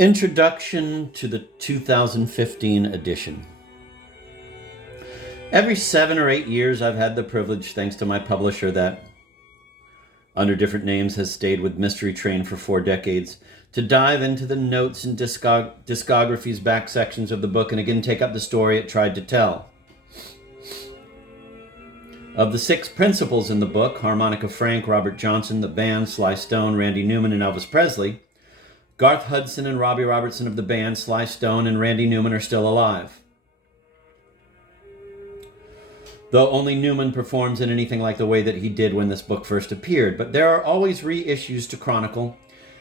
Introduction to the 2015 edition. Every 7 or 8 years, I've had the privilege, thanks to my publisher that, under different names, has stayed with Mystery Train for 4 decades, to dive into the notes and discography's back sections of the book and again take up the story it tried to tell. Of the 6 principals in the book, Harmonica Frank, Robert Johnson, the band, Sly Stone, Randy Newman, and Elvis Presley, Garth Hudson and Robbie Robertson of the band, Sly Stone, and Randy Newman are still alive. Though only Newman performs in anything like the way that he did when this book first appeared. But there are always reissues to chronicle,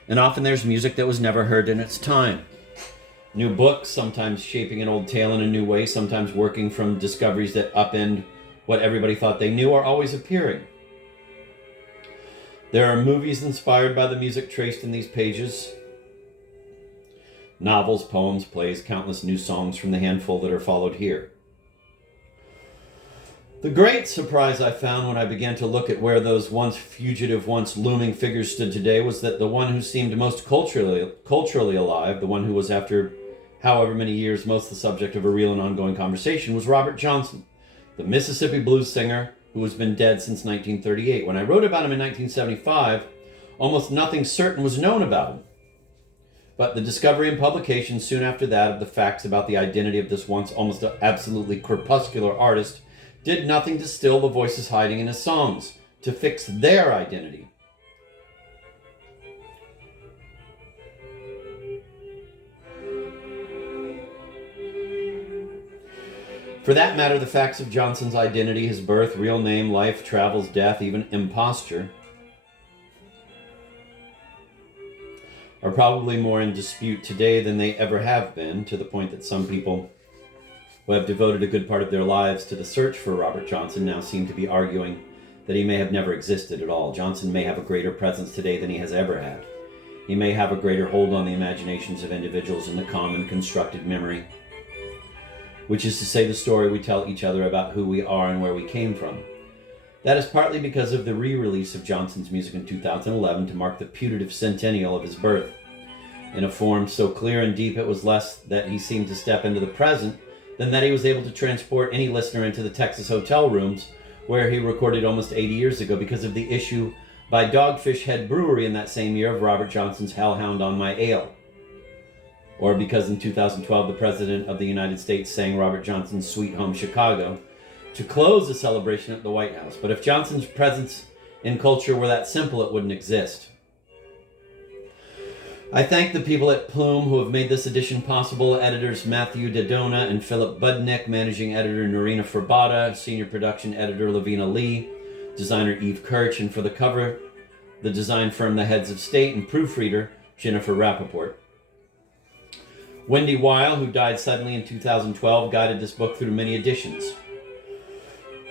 and often there's music that was never heard in its time. New books, sometimes shaping an old tale in a new way, sometimes working from discoveries that upend what everybody thought they knew, are always appearing. There are movies inspired by the music traced in these pages. Novels, poems, plays, countless new songs from the handful that are followed here. The great surprise I found when I began to look at where those once fugitive, once looming figures stood today was that the one who seemed most culturally alive, the one who was, after however many years, most the subject of a real and ongoing conversation, was Robert Johnson, the Mississippi blues singer who has been dead since 1938. When I wrote about him in 1975, almost nothing certain was known about him. But the discovery and publication soon after that of the facts about the identity of this once almost absolutely crepuscular artist did nothing to still the voices hiding in his songs, to fix their identity. For that matter, the facts of Johnson's identity, his birth, real name, life, travels, death, even imposture, are probably more in dispute today than they ever have been, to the point that some people who have devoted a good part of their lives to the search for Robert Johnson now seem to be arguing that he may have never existed at all. Johnson may have a greater presence today than he has ever had. He may have a greater hold on the imaginations of individuals in the common constructed memory, which is to say the story we tell each other about who we are and where we came from. That is partly because of the re-release of Johnson's music in 2011 to mark the putative centennial of his birth. In a form so clear and deep, it was less that he seemed to step into the present than that he was able to transport any listener into the Texas hotel rooms where he recorded almost 80 years ago, because of the issue by Dogfish Head Brewery in that same year of Robert Johnson's Hellhound on My Ale. Or because in 2012 the President of the United States sang Robert Johnson's Sweet Home Chicago to close the celebration at the White House. But if Johnson's presence in culture were that simple, it wouldn't exist. I thank the people at Plume who have made this edition possible: editors Matthew Dedona and Philip Budnick, managing editor Norina Furbata, senior production editor Lavina Lee, designer Eve Kirch, and for the cover, the design firm The Heads of State, and proofreader Jennifer Rappaport. Wendy Weil, who died suddenly in 2012, guided this book through many editions.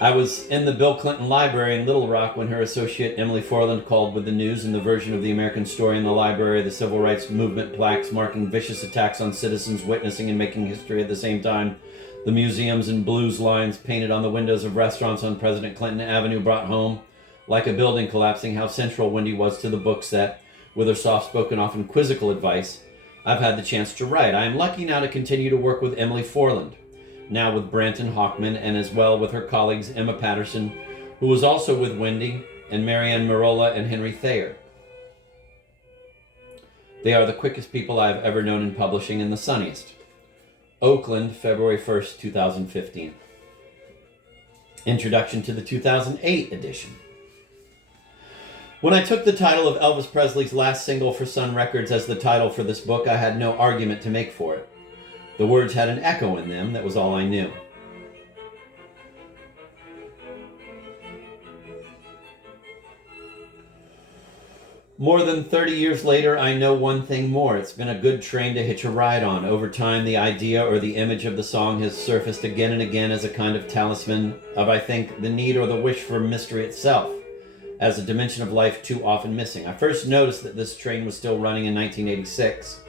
I was in the Bill Clinton Library in Little Rock when her associate Emily Forland called with the news, and the version of the American story in the library, the civil rights movement plaques marking vicious attacks on citizens witnessing and making history at the same time, the museums and blues lines painted on the windows of restaurants on President Clinton Avenue brought home, like a building collapsing, how central Wendy was to the books that, with her soft-spoken, often quizzical advice, I've had the chance to write. I am lucky now to continue to work with Emily Forland, now with Branton Hockman, and as well with her colleagues Emma Patterson, who was also with Wendy, and Marianne Marola and Henry Thayer. They are the quickest people I have ever known in publishing, and the sunniest. Oakland, February 1st, 2015. Introduction to the 2008 edition. When I took the title of Elvis Presley's last single for Sun Records as the title for this book, I had no argument to make for it. The words had an echo in them, that was all I knew. More than 30 years later, I know one thing more. It's been a good train to hitch a ride on. Over time, the idea or the image of the song has surfaced again and again as a kind of talisman of, I think, the need or the wish for mystery itself, as a dimension of life too often missing. I first noticed that this train was still running in 1986.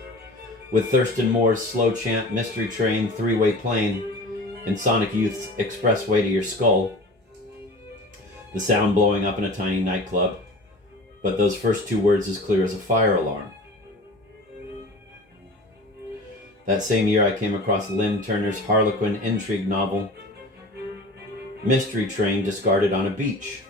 With Thurston Moore's slow chant Mystery Train, Three-Way Plane, and Sonic Youth's Expressway to Your Skull, the sound blowing up in a tiny nightclub, but those first 2 words as clear as a fire alarm. That same year, I came across Lynn Turner's Harlequin intrigue novel, Mystery Train Discarded on a Beach.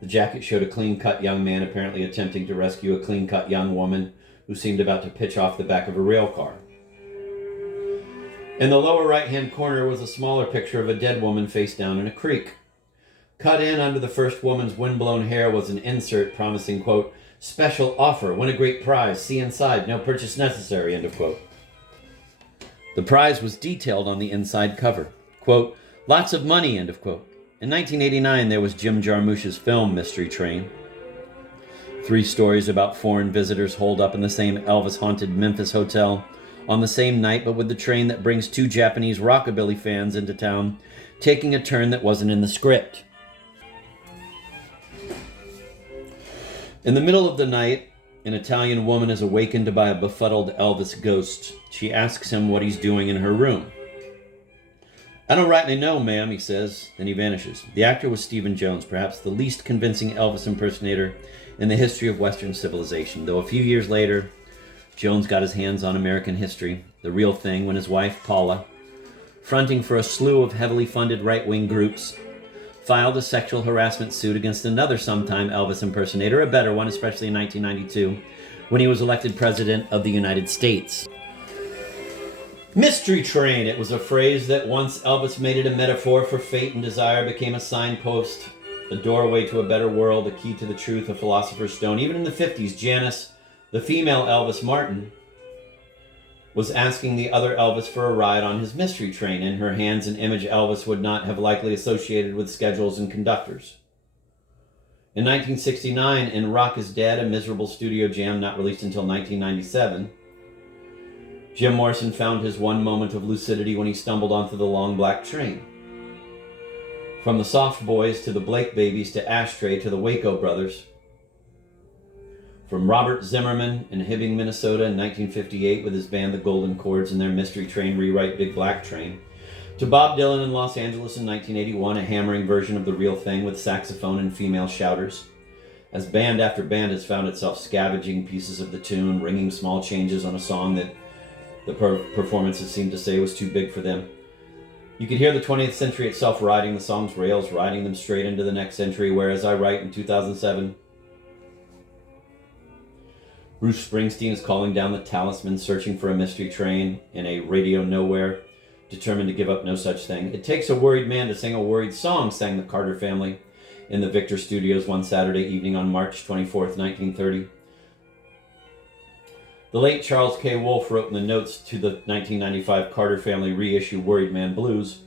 The jacket showed a clean-cut young man apparently attempting to rescue a clean-cut young woman who seemed about to pitch off the back of a rail car. In the lower right-hand corner was a smaller picture of a dead woman face down in a creek. Cut in under the first woman's windblown hair was an insert promising, quote, "Special offer, win a great prize, see inside, no purchase necessary," end of quote. The prize was detailed on the inside cover. Quote, "Lots of money," end of quote. In 1989, there was Jim Jarmusch's film Mystery Train. 3 stories about foreign visitors holed up in the same Elvis-haunted Memphis hotel on the same night, but with the train that brings 2 Japanese rockabilly fans into town, taking a turn that wasn't in the script. In the middle of the night, an Italian woman is awakened by a befuddled Elvis ghost. She asks him what he's doing in her room. "I don't rightly know, ma'am," he says. Then he vanishes. The actor was Stephen Jones, perhaps the least convincing Elvis impersonator in the history of Western civilization, though a few years later, Jones got his hands on American history, the real thing, when his wife, Paula, fronting for a slew of heavily funded right-wing groups, filed a sexual harassment suit against another sometime Elvis impersonator, a better one, especially in 1992, when he was elected president of the United States. Mystery Train. It was a phrase that once Elvis made it a metaphor for fate and desire, became a signpost, a doorway to a better world, a key to the truth, a philosopher's stone. Even in the 50s, Janice, the female Elvis Martin, was asking the other Elvis for a ride on his Mystery Train. In her hands, an image Elvis would not have likely associated with schedules and conductors. In 1969, in Rock is Dead, a miserable studio jam not released until 1997, Jim Morrison found his one moment of lucidity when he stumbled onto the long black train. From the Soft Boys to the Blake Babies to Ashtray to the Waco Brothers, from Robert Zimmerman in Hibbing, Minnesota in 1958 with his band The Golden Chords and their Mystery Train rewrite Big Black Train, to Bob Dylan in Los Angeles in 1981, a hammering version of The Real Thing with saxophone and female shouters, as band after band has found itself scavenging pieces of the tune, ringing small changes on a song that the performances seemed to say was too big for them. You could hear the 20th century itself riding the song's rails, riding them straight into the next century, where, as I write in 2007, Bruce Springsteen is calling down the talisman, searching for a mystery train in a radio nowhere, determined to give up no such thing. "It takes a worried man to sing a worried song," sang the Carter family in the Victor Studios one Saturday evening on March 24th, 1930. The late Charles K. Wolfe wrote in the notes to the 1995 Carter family reissue Worried Man Blues,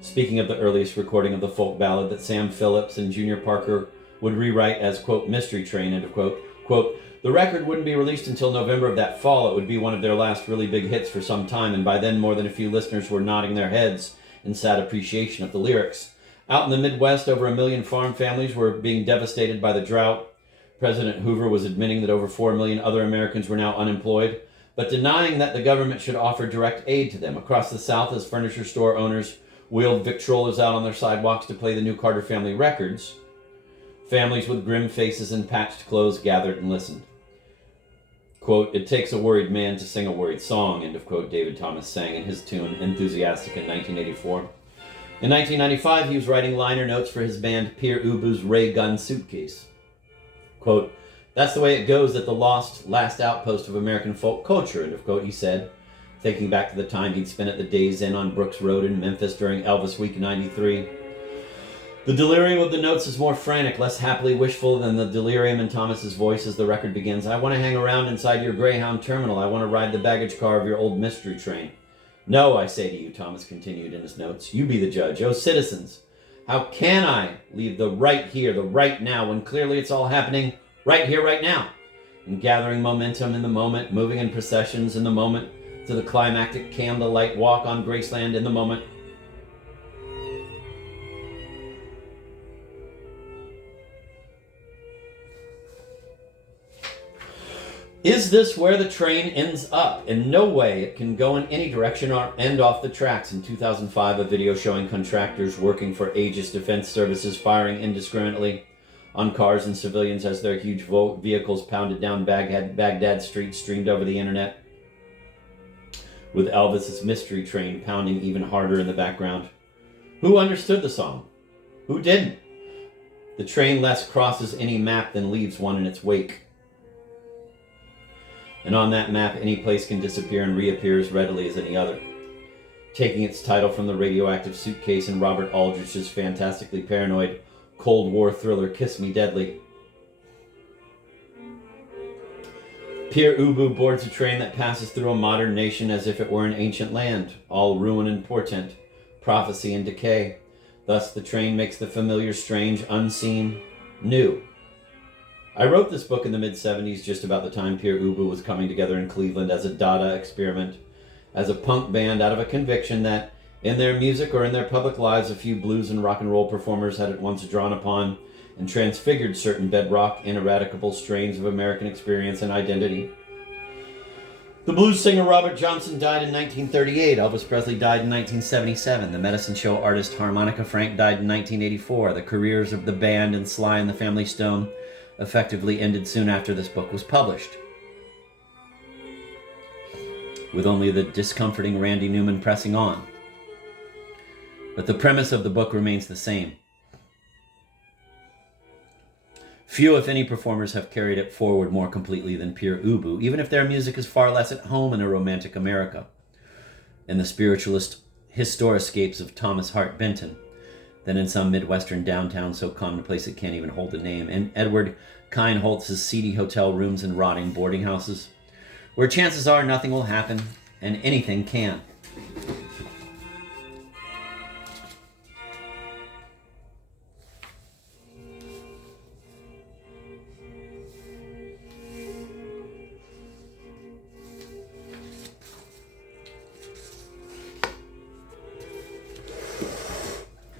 speaking of the earliest recording of the folk ballad that Sam Phillips and Junior Parker would rewrite as, quote, "Mystery Train," end of quote. Quote, "The record wouldn't be released until November of that fall. It would be one of their last really big hits for some time, and by then more than a few listeners were nodding their heads in sad appreciation of the lyrics. Out in the Midwest, over 1 million farm families were being devastated by the drought. President Hoover was admitting that over 4 million other Americans were now unemployed, but denying that the government should offer direct aid to them. Across the South, as furniture store owners wheeled victrolas out on their sidewalks to play the new Carter family records, families with grim faces and patched clothes gathered and listened. Quote, "It takes a worried man to sing a worried song," end of quote, David Thomas sang in his tune Enthusiastic in 1984. In 1995, he was writing liner notes for his band Pierre Ubu's Ray Gun Suitcase. Quote, "That's the way it goes at the last outpost of American folk culture," end of quote, he said, thinking back to the time he'd spent at the Days Inn on Brooks Road in Memphis during Elvis Week 93. The delirium of the notes is more frantic, less happily wishful than the delirium in Thomas's voice as the record begins. "I want to hang around inside your Greyhound terminal. I want to ride the baggage car of your old mystery train." "No, I say to you," Thomas continued in his notes, "you be the judge. Oh, citizens, how can I leave the right here, the right now, when clearly it's all happening right here, right now, and gathering momentum in the moment, moving in processions in the moment, to the climactic candlelight walk on Graceland in the moment." Is this where the train ends up? In no way. It can go in any direction or end off the tracks. In 2005, a video showing contractors working for Aegis Defense Services firing indiscriminately on cars and civilians as their huge vehicles pounded down Baghdad Street streamed over the internet. with Elvis's Mystery Train pounding even harder in the background. Who understood the song? Who didn't? The train less crosses any map than leaves one in its wake. And on that map, any place can disappear and reappear as readily as any other. Taking its title from the radioactive suitcase in Robert Aldrich's fantastically paranoid Cold War thriller Kiss Me Deadly. Pierre Ubu boards a train that passes through a modern nation as if it were an ancient land, all ruin and portent, prophecy and decay. Thus the train makes the familiar strange, unseen, new. I wrote this book in the mid-70s, just about the time Pierre Ubu was coming together in Cleveland as a Dada experiment, as a punk band out of a conviction that in their music or in their public lives a few blues and rock and roll performers had at once drawn upon and transfigured certain bedrock, ineradicable strains of American experience and identity. The blues singer Robert Johnson died in 1938. Elvis Presley died in 1977. The medicine show artist Harmonica Frank died in 1984. The careers of the band and Sly and the Family Stone effectively ended soon after this book was published, with only the discomforting Randy Newman pressing on. But the premise of the book remains the same. Few, if any, performers have carried it forward more completely than Pierre Ubu, even if their music is far less at home in a romantic America, in the spiritualist historiscapes of Thomas Hart Benton, than in some Midwestern downtown so commonplace it can't even hold a name, and Edward Kienholz's seedy hotel rooms and rotting boarding houses, where chances are nothing will happen and anything can.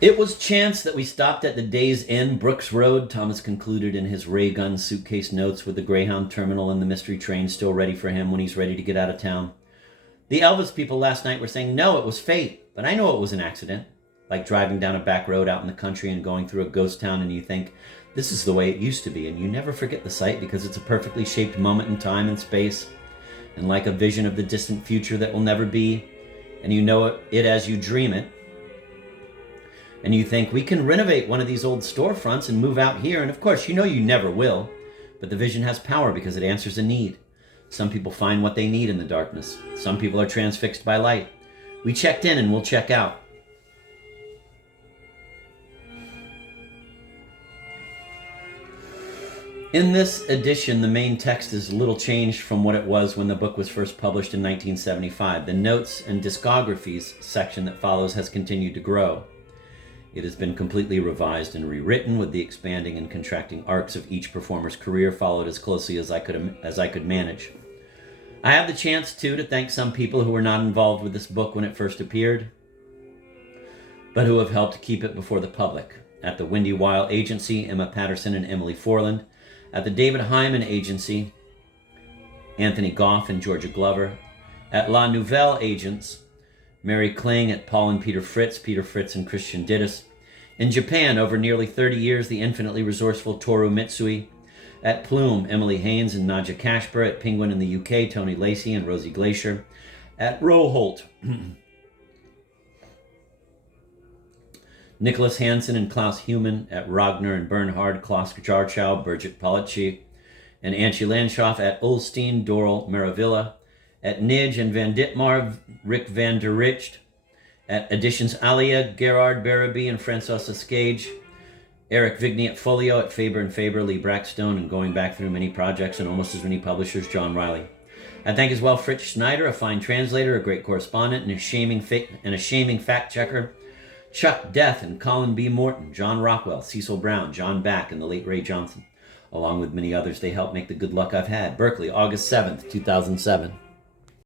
It was chance that we stopped at the Days Inn, Brooks Road, Thomas concluded in his ray gun suitcase notes, with the Greyhound terminal and the mystery train still ready for him when he's ready to get out of town. The Elvis people last night were saying, no, it was fate, but I know it was an accident. Like driving down a back road out in the country and going through a ghost town and you think, this is the way it used to be, and you never forget the sight because it's a perfectly shaped moment in time and space, and like a vision of the distant future that will never be, and you know it as you dream it. And you think, we can renovate one of these old storefronts and move out here. And of course, you know you never will. But the vision has power because it answers a need. Some people find what they need in the darkness. Some people are transfixed by light. We checked in and we'll check out. In this edition, the main text is little changed from what it was when the book was first published in 1975. The notes and discographies section that follows has continued to grow. It has been completely revised and rewritten, with the expanding and contracting arcs of each performer's career followed as closely as I could manage. I have the chance, too, to thank some people who were not involved with this book when it first appeared, but who have helped keep it before the public. At the Wendy Weil Agency, Emma Patterson and Emily Forland. At the David Hyman Agency, Anthony Goff and Georgia Glover. At La Nouvelle Agents, Mary Kling. At Paul and Peter Fritz and Christian Dittis. In Japan, over nearly 30 years, the infinitely resourceful Toru Mitsui. At Plume, Emily Haynes and Nadja Kashper. At Penguin in the UK, Tony Lacey and Rosie Glacier. At Roholt, Nicholas Hansen and Klaus Humann. At Ragnar and Bernhard, Klaus Jarchow, Birgit Politschi, and Antje Landshoff. At Ulstein, Doral Maravilla. At Nij and Van Ditmar, Rick van der Richt. At Editions Alia, Gerard Barabee and Francois Escage. Eric Vigny at Folio. At Faber and Faber, Lee Brackstone, and going back through many projects and almost as many publishers, John Riley. I thank as well Fritz Schneider, a fine translator, a great correspondent, and a shaming fact checker. Chuck Death and Colin B. Morton, John Rockwell, Cecil Brown, John Back, and the late Ray Johnson. Along with many others, they helped make the good luck I've had. Berkeley, August 7th, 2007.